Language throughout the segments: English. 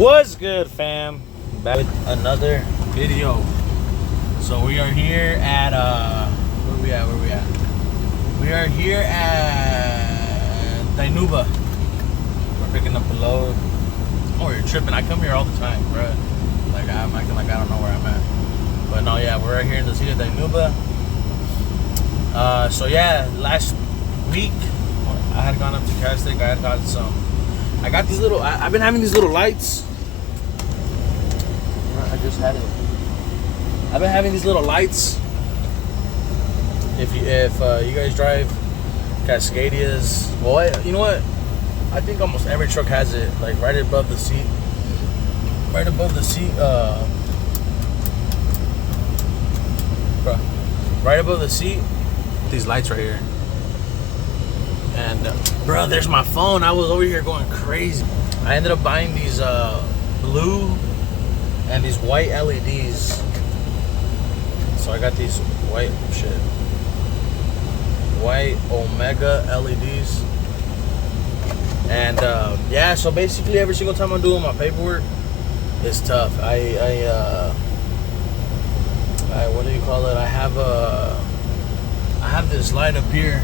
What's good, fam? Back with another video. So we are here at where we at? We are here at Dinuba. We're picking up a load. Oh, you're tripping. I come here all the time, bro. Like I'm acting like I don't know where I'm at. But no, yeah, we're right here in the city of Dinuba. So yeah, last week I had gone up to Cascadia. I had got some. I got these little. I've been having these little lights. I just had it. I've been having these little lights. If you guys drive Cascadias, well, you know what? I think almost every truck has it, like right above the seat. Right above the seat. Right above the seat. These lights right here. And bro, there's my phone. I was over here going crazy. I ended up buying these blue and these white LEDs. So I got these white Omega LEDs. And yeah, so basically every single time I'm doing my paperwork, it's tough. I what do you call it? I have this light up here.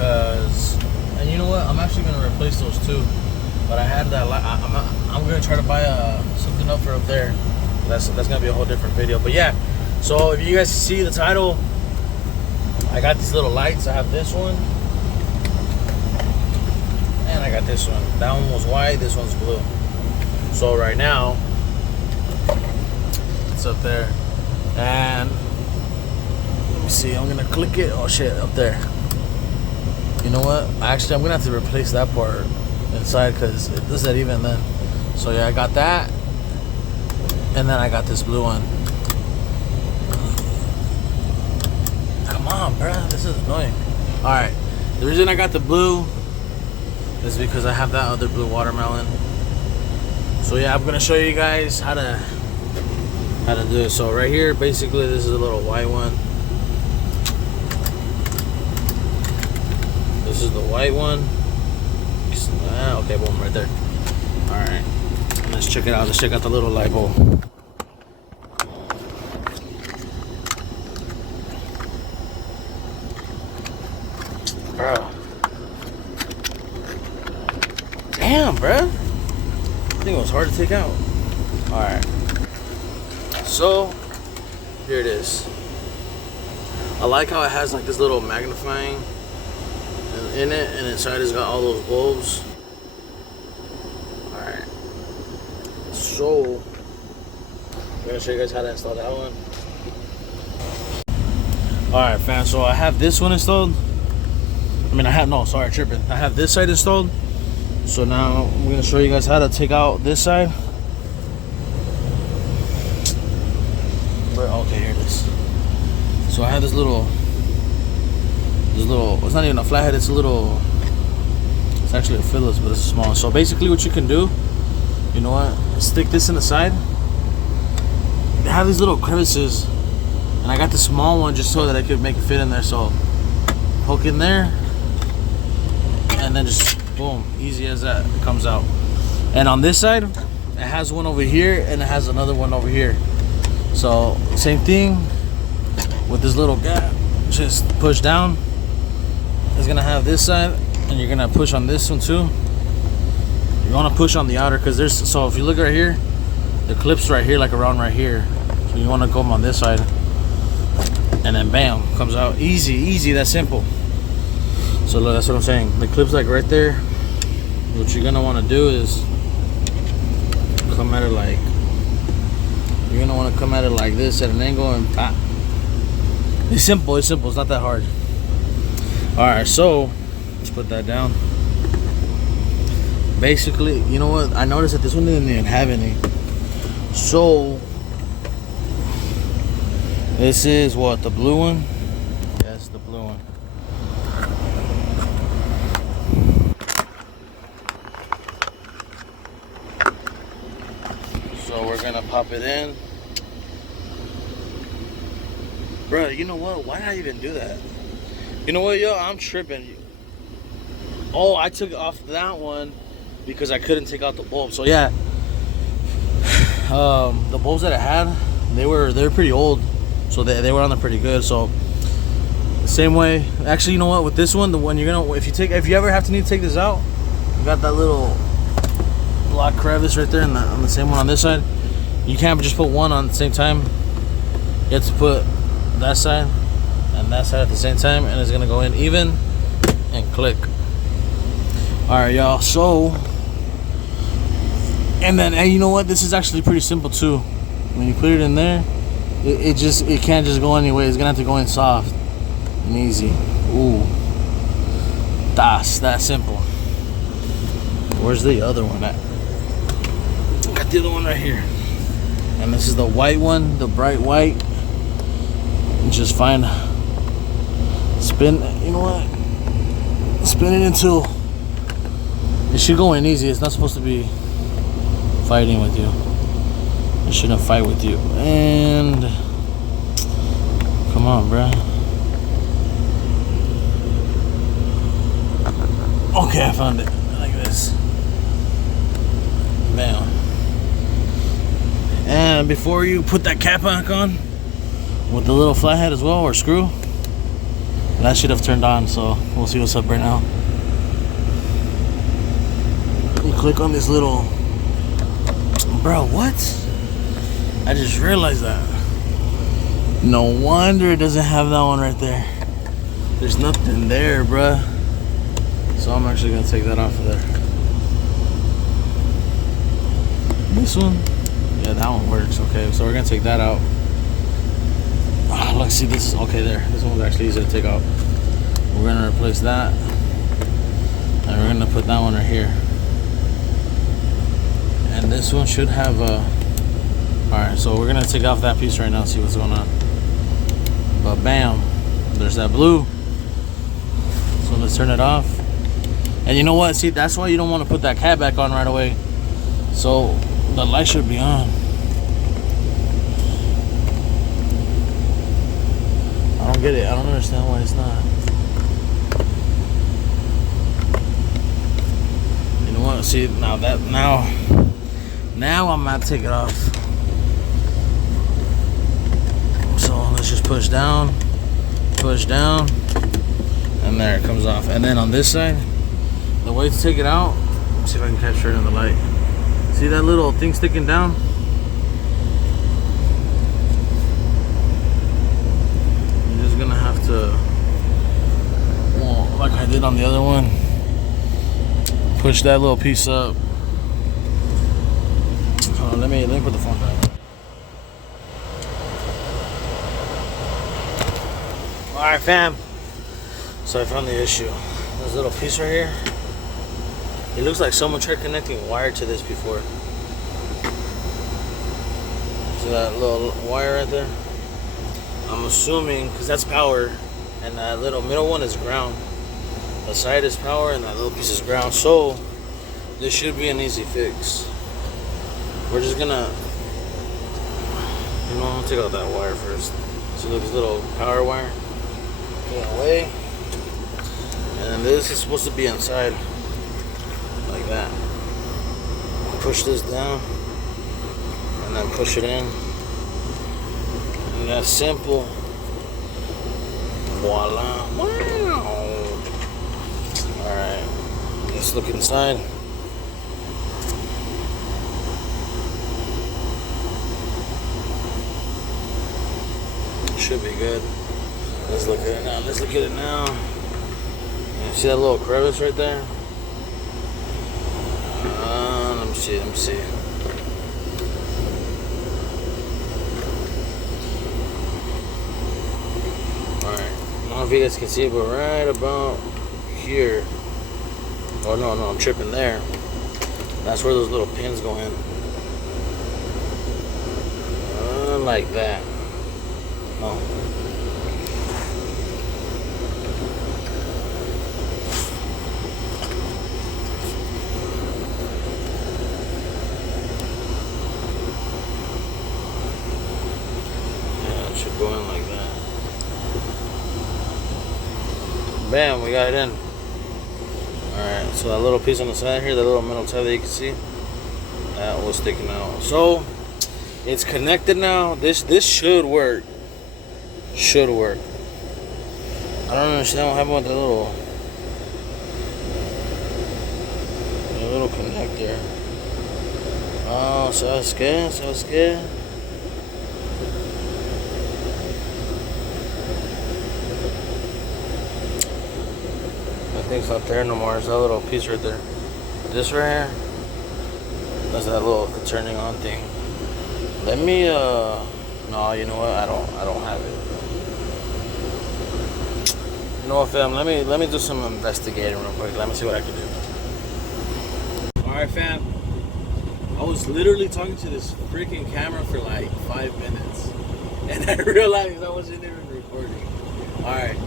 And you know what? I'm actually gonna replace those too. But I had that light. I'm gonna try to buy something up for up there. That's gonna be a whole different video. But yeah, so if you guys see the title, I got these little lights. I have this one, and I got this one. That one was white. This one's blue. So right now, it's up there, and let me see. I'm gonna click it. Oh shit, up there. You know what? Actually, I'm gonna have to replace that part inside because it does that even then. So yeah, I got that, and then I got this blue one. Come on, bro, this is annoying. All right, the reason I got the blue is because I have that other blue watermelon. So yeah, I'm gonna show you guys how to do it. So right here, basically, this is a little white one. This is the white one. Okay, boom, right there. All right, let's check it out. Let's check out the little light bulb. Bro. Damn, bro. I think it was hard to take out. All right. So, here it is. I like how it has like this little magnifying in it, and inside it's got all those bulbs. Alright, so I'm gonna show you guys how to install that one. Alright, fam, so I have this one installed. I have this side installed. So now I'm gonna show you guys how to take out this side. Okay, here it is. So I have this little, it's not even a flathead, it's actually a Phillips, but it's small. So basically what you can do, you know what, stick this in the side. They have these little crevices, and I got the small one just so that I could make it fit in there. So poke in there, and then just boom, easy as that, it comes out. And on this side, it has one over here, and it has another one over here. So same thing with this little gap, just push down. It's gonna have this side, and you're gonna push on this one too. You want to push on the outer, because so if you look right here, the clip's right here, like around right here. So you want to go on this side, and then bam, comes out easy, that's simple. So look, that's what I'm saying. The clip's like right there. What you're gonna want to do is come at it like, you're gonna want to come at it like this at an angle and pop. It's simple, it's not that hard. Alright, so let's put that down. Basically, you know what? I noticed that this one didn't even have any. So this is what, the blue one? Yes, the blue one. So we're gonna pop it in. Bro, you know what? Why did I even do that? You know what, yo? I'm tripping. Oh, I took off that one because I couldn't take out the bulb. So yeah, the bulbs that I had, they were pretty old, so they were on there pretty good. So the same way, actually, you know what? With this one, the one you're gonna, if you ever have to need to take this out, you got that little block crevice right there, on the same one on this side. You can't just put one on the same time. You have to put that side and that side at the same time, and it's gonna go in even and click. All right, y'all. So, and then, hey, you know what? This is actually pretty simple too. When you put it in there, it can't just go anyway. It's gonna have to go in soft and easy. Ooh, that's that simple. Where's the other one at? Got the other one right here. And this is the white one, the bright white. And just find, spin, you know what? Spin it until it should go in easy. It's not supposed to be fighting with you. It shouldn't fight with you. And come on, bruh. Okay, I found it. Like this. Bam. And before you put that cap back on with the little flathead as well, or screw, that should have turned on. So we'll see what's up right now. You click on this little, bro, what? I just realized that. No wonder it doesn't have that one right there. There's nothing there, bruh. So I'm actually gonna take that off of there. This one, yeah, that one works. Okay, so we're gonna take that out. Let's see, this is okay there. This one's actually easy to take out. We're gonna replace that, and we're gonna put that one right here. And this one should have a. All right, so we're gonna take off that piece right now and see what's going on. But bam, there's that blue. So let's turn it off. And you know what? See, that's why you don't want to put that cap back on right away. So the light should be on. I don't get it. I don't understand why it's not. You know what? See, now I'm gonna take it off. So let's just push down, and there it comes off. And then on this side, the way to take it out, let's see if I can capture it in the light. See that little thing sticking down? You're just gonna have to, well, like I did on the other one, push that little piece up. Hold on, let me put the phone back. Alright, fam. So I found the issue. This little piece right here. It looks like someone tried connecting wire to this before. See that little wire right there? I'm assuming, because that's power, and that little middle one is ground. The side is power, and that little piece is ground. So this should be an easy fix. We're just gonna, you know, I'll take out that wire first. See, look, this little power wire. Get away. And this is supposed to be inside. Like that. Push this down and then push it in, and that's simple. Voila. Wow. Alright, let's look inside. Should be good. Let's look at it now. Let's look at it now. You see that little crevice right there? Let me see. Alright, I don't know if you guys can see it, but right about here. Oh no, I'm tripping there. That's where those little pins go in. Like that. Oh. Going like that. Bam, we got it in. Alright, Alright, so that little piece on the side here, that little metal tab that you can see, that was sticking out. So it's connected now. This should work. Should work. I don't understand what happened with the little connector. Oh, ¿sabes qué? ¿Sabes qué? I think it's not there no more. It's that little piece right there. This right here, that's that little turning on thing. Let me no, you know what? I don't have it. You know what, fam? Let me do some investigating real quick. Let me see what I can do. All right, fam. I was literally talking to this freaking camera for like 5 minutes, and I realized I wasn't even recording. All right.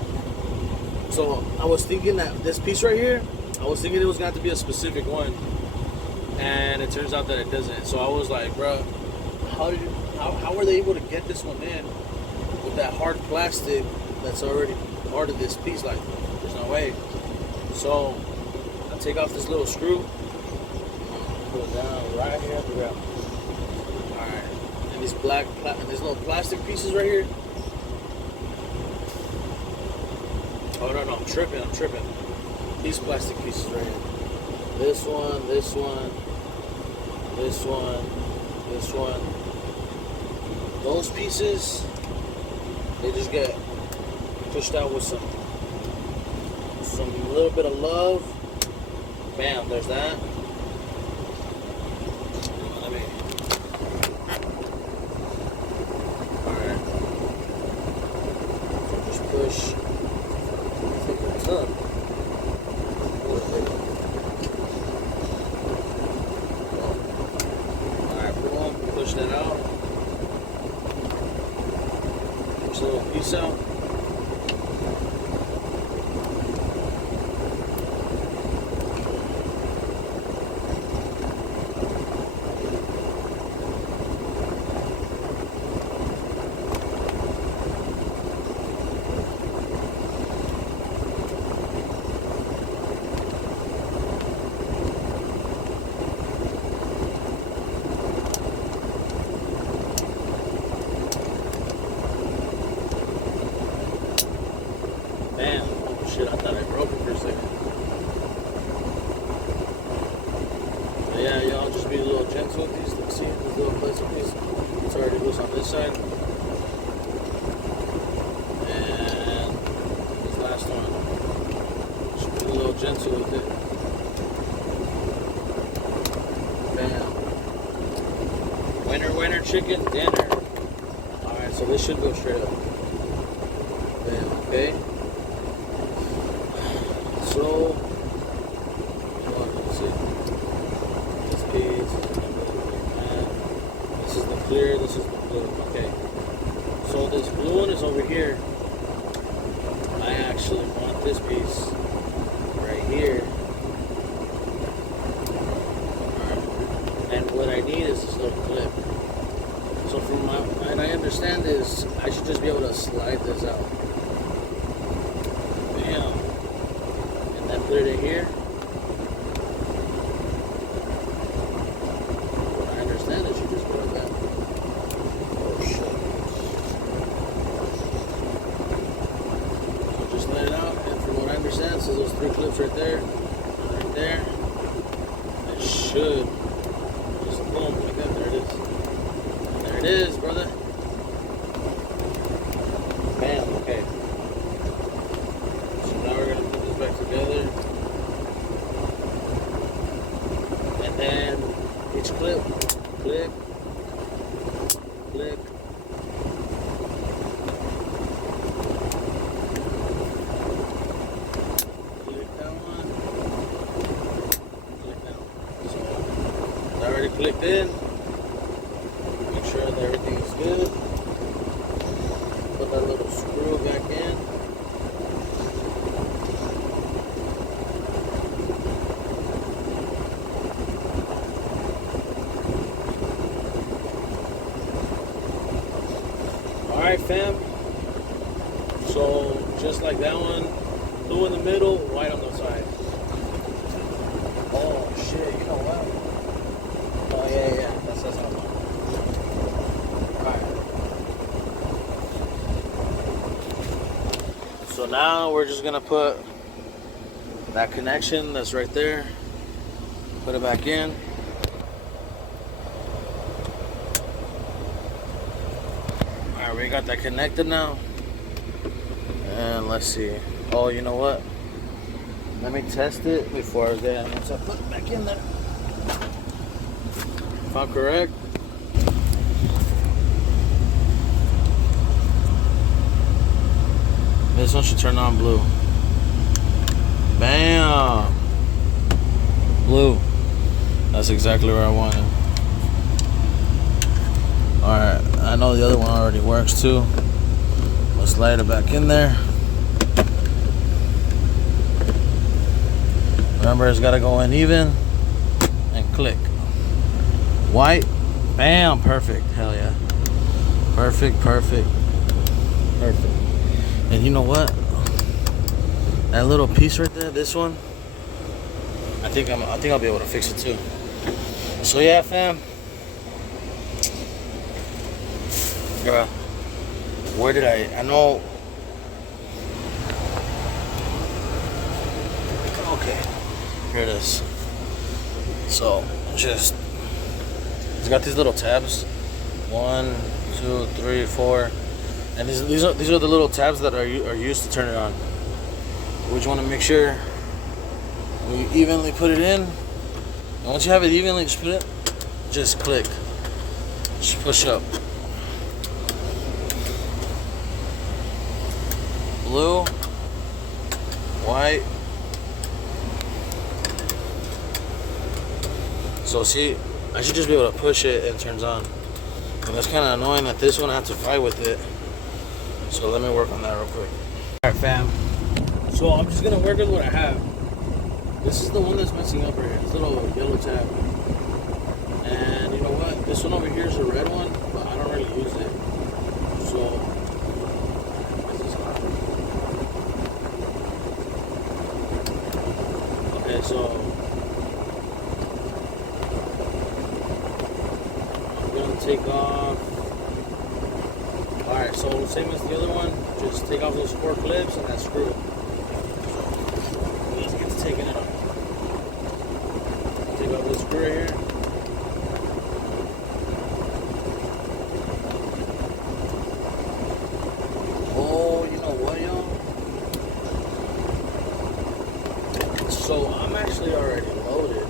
So I was thinking that this piece right here, I was thinking it was going to have to be a specific one, and it turns out that it doesn't. So I was like, bro, how were they able to get this one in with that hard plastic that's already part of this piece? Like, there's no way. So I take off this little screw, put it down right here at the ground. All right, and these these little plastic pieces right here. Oh no, I'm tripping. These plastic pieces right here. This one. Those pieces, they just get pushed out with some little bit of love. Bam, there's that. Alright. Just push. Alright, boom, push that out. Push a little piece out. Damn, shit, I thought I broke it for a second. But yeah, y'all just be a little gentle with these. See, this little plastic piece, it's already loose on this side. And this last one, just be a little gentle with it. Bam. Winner, chicken dinner. Alright, so this should go straight up. Bam, okay. So, let's see. This piece, and this is the clear, this is the blue. Okay. So this blue one is over here. I actually want this piece right here. Alright. And what I need is this little clip. So and I understand this, I should just be able to slide this out. Bam. Put it in here. What I understand is you just put it down. Oh shit. So just let it out, and from what I understand, so those 3 clips right there, it should just boom like that. There it is. There it is, brother. Bam, okay. So now we're gonna put this back together. And then each clip, click. Click that one. Click that one. So it's already clicked in. Make sure that everything is good. Put that little screw back in. Alright, fam. So just like that one, blue in the middle, white on the side. So now we're just gonna put that connection that's right there, put it back in. Alright, we got that connected now. And let's see. Oh, you know what? Let me test it before I get once I put it back in there. If I'm correct. This one should turn on blue. Bam! Blue. That's exactly where I want it. Alright, I know the other one already works too. Let's slide it back in there. Remember, it's gotta go in even and click. White, bam, perfect. Hell yeah. Perfect, perfect, perfect. And you know what? That little piece right there, this one, I think I'll be able to fix it too. So yeah, fam. Where did I know. Okay, here it is. So just, it's got these little tabs. 1, 2, 3, 4, and these are the little tabs that are used to turn it on. We just want to make sure we evenly put it in. And once you have it evenly, just click, just push up. Blue, white. So see, I should just be able to push it and it turns on. And that's kind of annoying that this one I have to fight with it. So let me work on that real quick. Alright, fam. So I'm just gonna work with what I have. This is the one that's messing up right here. This little yellow tab. And you know what? This one over here is a red one, but I don't really use it. So okay, so I'm gonna take off. Alright, so same as the other one, just take off those 4 clips and that screw. So let's get to taking it off. Take off this screw right here. Oh, you know what, y'all? So I'm actually already loaded.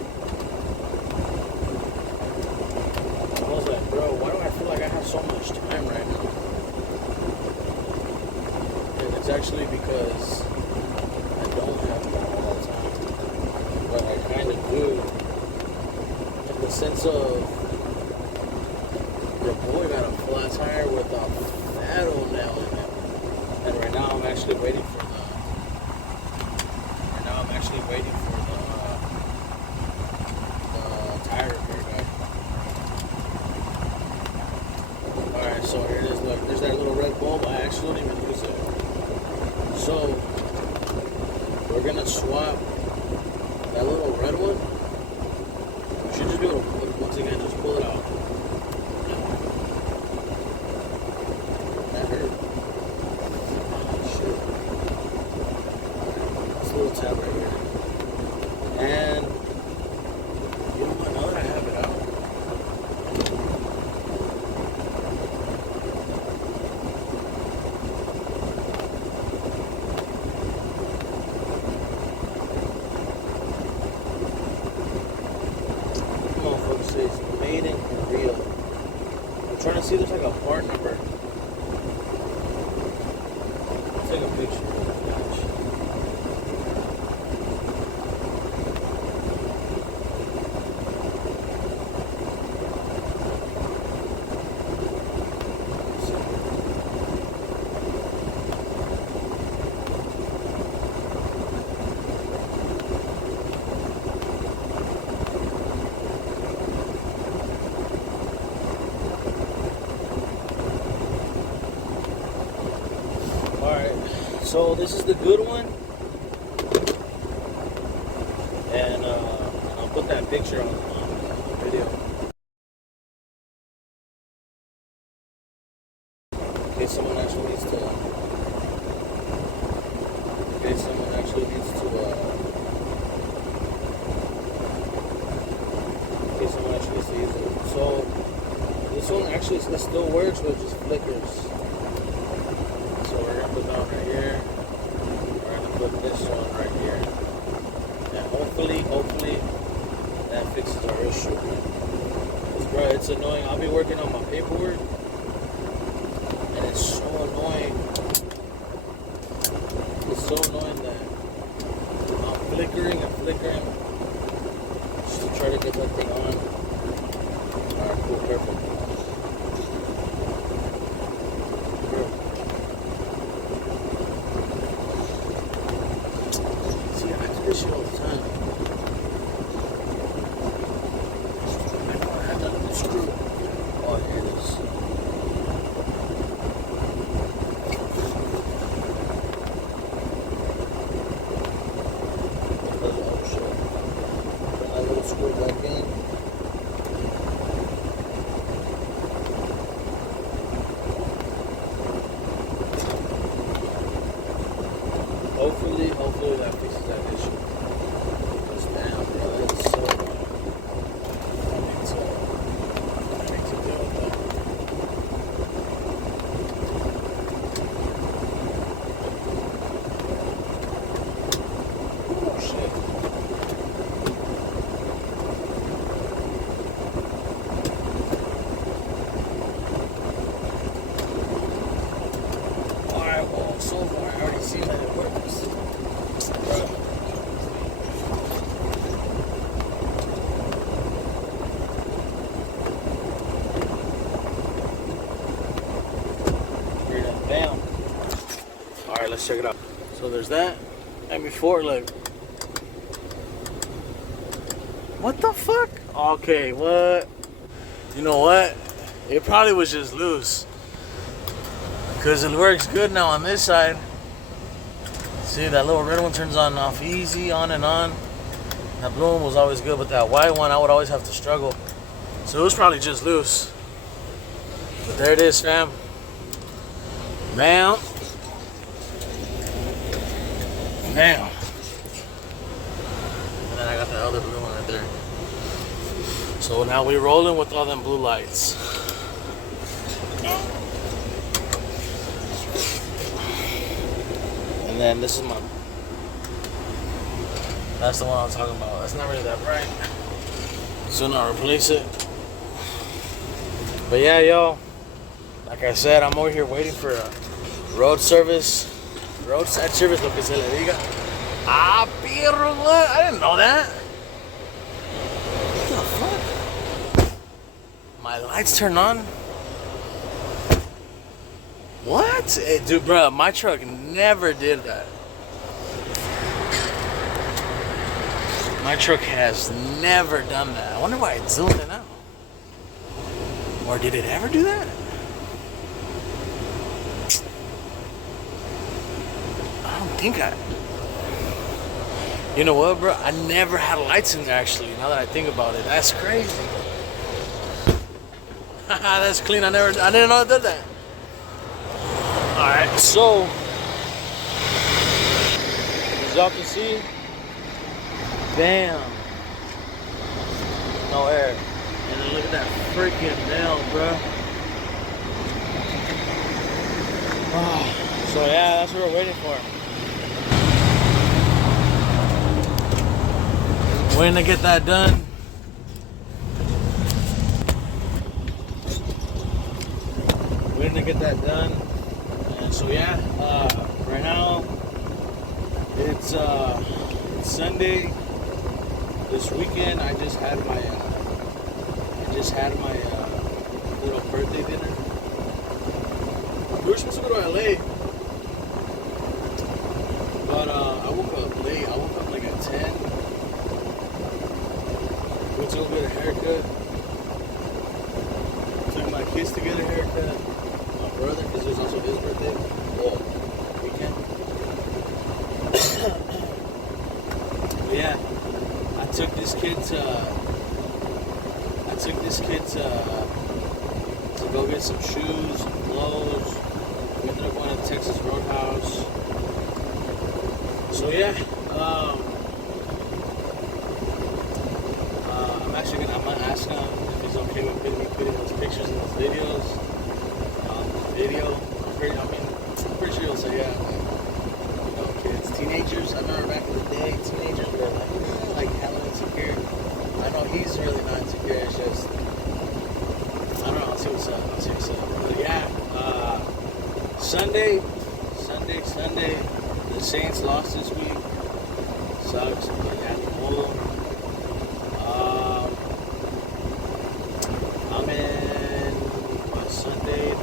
I was like, bro, why do I feel like I have so much time right now? And it's actually because I don't have time all the time. But I kind of do. In the sense of, your boy got a flat tire with a fat old nail in it. And right now I'm actually waiting for the tire repair guy. Alright, so here it is. Look, there's that little red bulb. I actually don't even use it. So we're gonna swap that little red one. You should just be able to, once again, just pull it out. That hurt. Oh, shit. This little tab right here. And you know what? Now that I have it out, motherfucker says made in Korea. I'm trying to see if there's like a part number. Take a picture. Gosh. So this is the good one, and I'll put that picture on the video. In case someone actually needs to case someone actually gets to use it. So this one actually it still works, but it just flickers. So we're gonna put that one right here. We're gonna put this one right here. And hopefully that fixes our issue. Cause bro, it's annoying. I'll be working on my paperwork, and it's so annoying. It's so annoying that I'm flickering and flickering just to try to get that thing on. Alright, cool, perfect. See, I do this shit all the time. I know I had that little screw. Oh, here it is. Screw back in. Hopefully that fixes that issue. Because damn, bro, that's so annoying. I need to deal with that. Oh shit. So far, I already see that it works. Bam. Alright, let's check it out. So there's that. And before, like, what the fuck? Okay, what? You know what? It probably was just loose. Because it works good now on this side. See, that little red one turns on and off easy, on and on. That blue one was always good, but that white one, I would always have to struggle. So it was probably just loose. But there it is, fam. Bam. Bam. And then I got that other blue one right there. So now we're rolling with all them blue lights. And then this is that's the one I was talking about. That's not really that bright. So now replace it. But yeah, yo, like I said, I'm over here waiting for a roadside service, lo que se le diga. Ah, perro, what? I didn't know that. What the fuck? My lights turn on? What? Hey, dude, bro, my truck never did that. My truck has never done that. I wonder why it zoomed in out. Or did it ever do that? I don't think You know what, bro? I never had lights in there, actually, now that I think about it. That's crazy. That's clean. I didn't know it did that. Alright, so as y'all can see, bam, no air. And then look at that freaking nail, bro. Oh, so yeah, that's what we're waiting for. Waiting to get that done. Waiting to get that done. So yeah, right now it's Sunday. This weekend I just had my little birthday dinner. We were supposed to go to LA, but I woke up late. I woke up like at 10. Went to go get a haircut. Took my kids to get a haircut. My brother, because it was also his birthday. Well, weekend. Yeah, I took this kid to go get some shoes, some clothes. We ended up going to Texas Roadhouse. So yeah, I'm gonna ask videos, video. I'm pretty sure you'll say yeah. Like, you know, kids, teenagers. I remember back in the day, teenagers were like hella insecure. I know he's really not insecure. It's just I don't know. I'll see what's up. But yeah, Sunday. The Saints lost this week. Sucks, but yeah, cool. I'm in Sunday.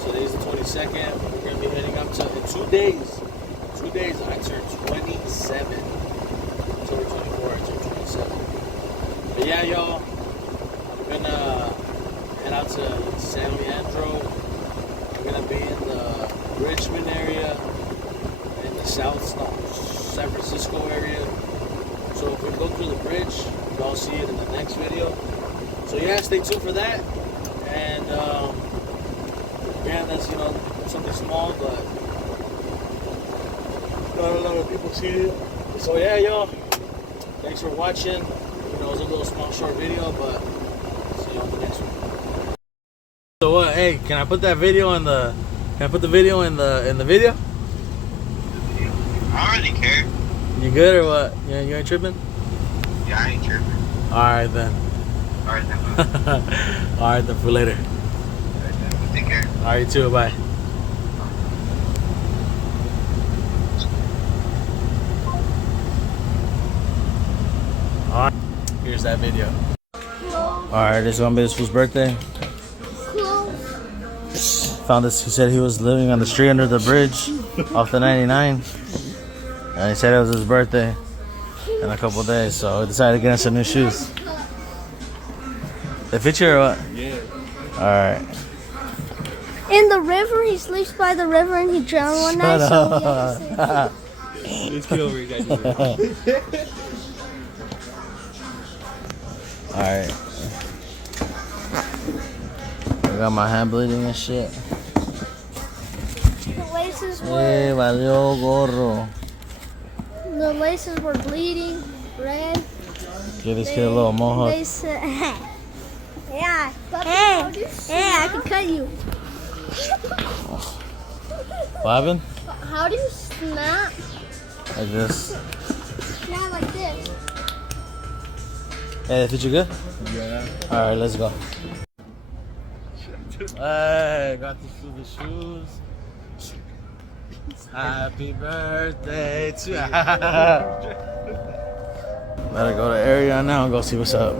Today's the 22nd. We're gonna be heading up to in 2 days. 2 days, I turn 27. October 24, I turn 27. But yeah, y'all, I'm gonna head out to San Leandro. We're gonna be in the Richmond area, in the San Francisco area. So if we go through the bridge, y'all see it in the next video. So yeah, stay tuned for that. And yeah, that's something small, but not a lot of people see it. So yeah, y'all, thanks for watching. It was a little small short video, but see you on the next one. So what? Hey, can I put that video in the? Can I put the video in the video? I don't really care. You good or what? You ain't tripping? Yeah, I ain't tripping. All right then. All right then. All right then. For later. All right then. Take care. All right, you too. Bye. All right. Here's that video. All right, this is gonna be this fool's birthday. Found this. He said he was living on the street under the bridge off the 99, and he said it was his birthday in a couple days, so we decided to get him some new shoes. They fit you or what? Yeah. All right. In the river, he sleeps by the river and he drowned one night. So Let's get over here, guys. All right. I got my hand bleeding and shit. the laces Hey, were valió gorro. bleeding red. Give this kid a little mohawk. They said, yeah. Hey, I can cut you. What happened? How do you snap? Like this. Snap like this. Hey, they fit you good? Yeah. All right, let's go. Hey, got the shoes. Happy birthday to you. Better go to area now and go see what's up.